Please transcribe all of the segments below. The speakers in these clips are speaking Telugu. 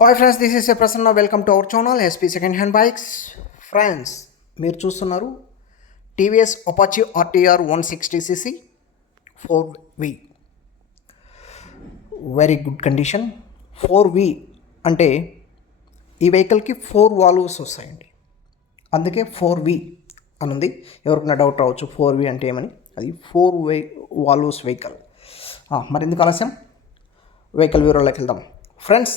Hi friends, this is a Prasanna. Welcome to our channel SP second hand bikes. Friends, మీరు చూస్తున్నారు TVS Apache RTR 160cc 4V. Very good condition. 4V అంటే ఈ వెహికల్కి 4 వాల్వ్స్ వస్తాయండి, అందుకే 4V అని ఉంది. ఎవరికైనా డౌట్ రావచ్చు 4V అంటే ఏమని. అది 4 వాల్వ్స్ వెహికల్. మరెందుకు ఆలస్యం, వెహికల్ వివరాల్లోకి వెళ్దాం. ఫ్రెండ్స్,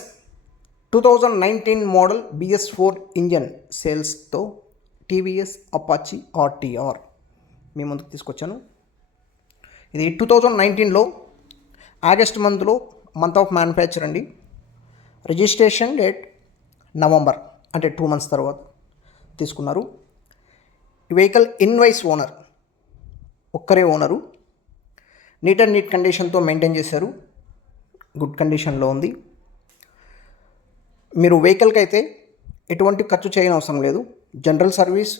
2019 మోడల్ BS4 ఇంజన్ సేల్స్తో టీవీఎస్ అపాచీ ఆర్టీఆర్ మీ ముందుకు తీసుకొచ్చాను. ఇది 2019లో ఆగస్ట్ మంత్ ఆఫ్ మ్యానుఫ్యాక్చర్ అండి. రిజిస్ట్రేషన్ డేట్ నవంబర్, అంటే 2 months తర్వాత తీసుకున్నారు. ఈ వెహికల్ ఇన్వాయిస్ ఓనర్, ఒక్కరే ఓనరు. నీట్ కండిషన్తో మెయింటైన్ చేశారు. గుడ్ కండిషన్లో ఉంది. మీరు వెహికల్కి అయితే ఎటువంటి ఖర్చు చేయని అవసరం లేదు. General service,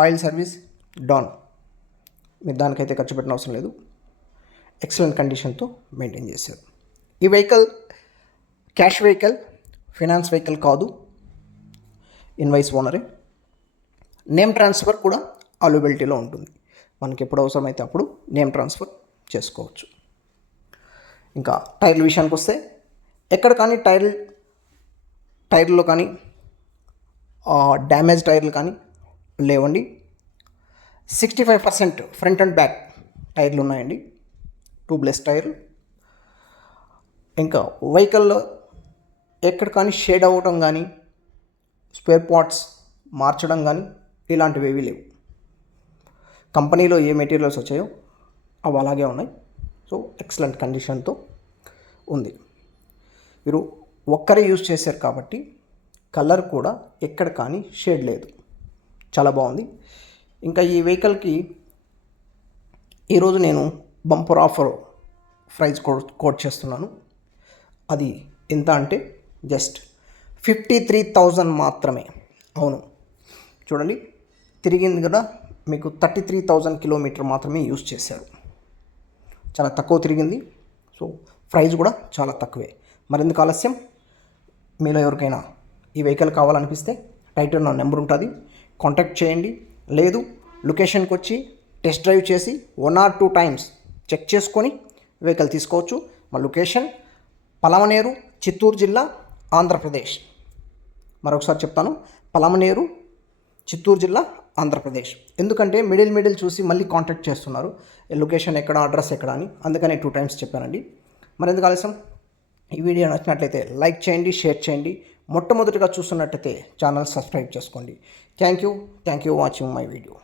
oil service down, మీరు దానికైతే ఖర్చు పెట్టిన అవసరం లేదు. ఎక్సలెంట్ కండిషన్తో మెయింటైన్ చేశారు. ఈ vehicle cash vehicle, finance vehicle కాదు, ఇన్వాయిస్ ఓనరే. నేమ్ ట్రాన్స్ఫర్ కూడా అవైలబిలిటీలో ఉంటుంది. మనకి ఎప్పుడు అవసరమైతే అప్పుడు నేమ్ ట్రాన్స్ఫర్ చేసుకోవచ్చు. ఇంకా టైర్ల విషయానికి వస్తే, ఎక్కడ కానీ టైర్లో కానీ డ్యామేజ్ టైర్లు కానీ లేవండి. 65% ఫ్రంట్ అండ్ బ్యాక్ టైర్లు ఉన్నాయండి, ట్యూబ్లెస్ టైర్లు. ఇంకా వెహికల్లో ఎక్కడ కానీ షేడ్ అవ్వడం కానీ, స్పేర్ పార్ట్స్ మార్చడం కానీ ఇలాంటివి ఏవీ లేవు. కంపెనీలో ఏ మెటీరియల్స్ వచ్చాయో అవి అలాగే ఉన్నాయి. సో ఎక్సలెంట్ కండిషన్తో ఉంది. మీరు ఒక్కరే యూజ్ చేశారు కాబట్టి కలర్ కూడా ఎక్కడ కానీ షేడ్ లేదు, చాలా బాగుంది. ఇంకా ఈ వెహికల్కి ఈరోజు నేను బంపర్ ఆఫర్ ప్రైస్ కోట్ చేస్తున్నాను. అది ఎంత అంటే జస్ట్ 53,000 మాత్రమే. అవును, చూడండి, తిరిగింది కూడా మీకు 33,000 కిలోమీటర్ మాత్రమే యూజ్ చేశారు. చాలా తక్కువ తిరిగింది. సో ప్రైస్ కూడా చాలా తక్కువే. మరెందుకు ఆలస్యం, మీలో ఎవరికైనా ఈ వెహికల్ కావాలనిపిస్తే టైటిల్ నా నెంబర్ ఉంటుంది, కాంటాక్ట్ చేయండి. లేదు, లొకేషన్కి వచ్చి టెస్ట్ డ్రైవ్ చేసి 1 or 2 times చెక్ చేసుకొని వెహికల్ తీసుకోవచ్చు. మా లొకేషన్ పలమనేరు, చిత్తూరు జిల్లా, ఆంధ్రప్రదేశ్. మరొకసారి చెప్తాను, పలమనేరు, చిత్తూరు జిల్లా, ఆంధ్రప్రదేశ్. ఎందుకంటే మిడిల్ చూసి మళ్ళీ కాంటాక్ట్ చేస్తున్నారు, లొకేషన్ ఎక్కడ, అడ్రస్ ఎక్కడ అని. అందుకని 2 times చెప్పానండి. మరెందుకు ఆలస్యం, ఈ వీడియో నచ్చినట్లయితే లైక్ చేయండి, షేర్ చేయండి. మొట్టమొదటిగా చూస్తున్నట్లయితే ఛానల్ సబ్స్క్రైబ్ చేసుకోండి. Thank you watching my video.